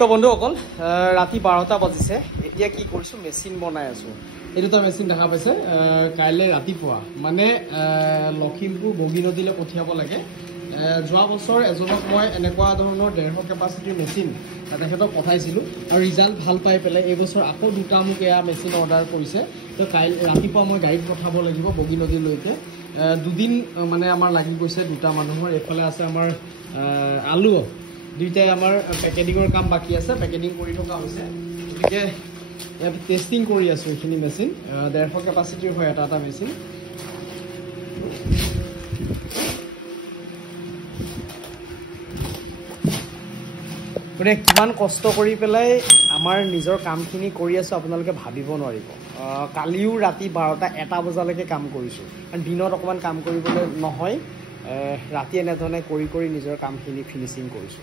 তো বন্ধুসকল ৰাতি 12টা বাজিছে এতিয়া কি কৰিছো মেচিন বনাই আছো এই দুটা মেচিন দেখা পাইছে কাইলে ৰাতিপুৱা মানে লখিমপুৰ বগী নদীলৈ পঠিয়াব লাগে যোৱা বছৰ এজনক মই এনেকুৱা ধৰণৰ 150 কেপাচিটিৰ মেচিন তেখেতক পঠাইছিলো আৰু ৰিজাল্ট ভাল পাই পেলাই এই বছৰ আকৌ দুটা মোক এয়া মেচিন অৰ্ডাৰ কৰিছে তো কাইলে ৰাতিপুৱা মই গাড়ীত পঠাব লাগিব বগী নদীলৈকে দুদিন মানে আমাৰ লাগি গৈছে দুটা মানুহৰ এফালে আছে আমাৰ আলু দুইটাই আমাৰ পেকেজিঙৰ কাম বাকি আছে পেকেজিং কৰি থকা হৈছে গতিকে ইয়াত টেষ্টিং কৰি আছো এইখিনি মেচিন 150 কেপাচিটিৰ হয় এটা মেচিন গতিকে কিমান কষ্ট কৰি পেলাই আমাৰ নিজৰ কামখিনি কৰি আছো আপোনালোকে ভাবিব নোৱাৰিব কালিও ৰাতি 12টা বজালৈকে কাম কৰিছো কাৰণ দিনত অকমান কাম কৰিবলৈ নহয় ৰাতি এনেধৰণে কৰি নিজৰ কামখিনি ফিনিচিং কৰিছো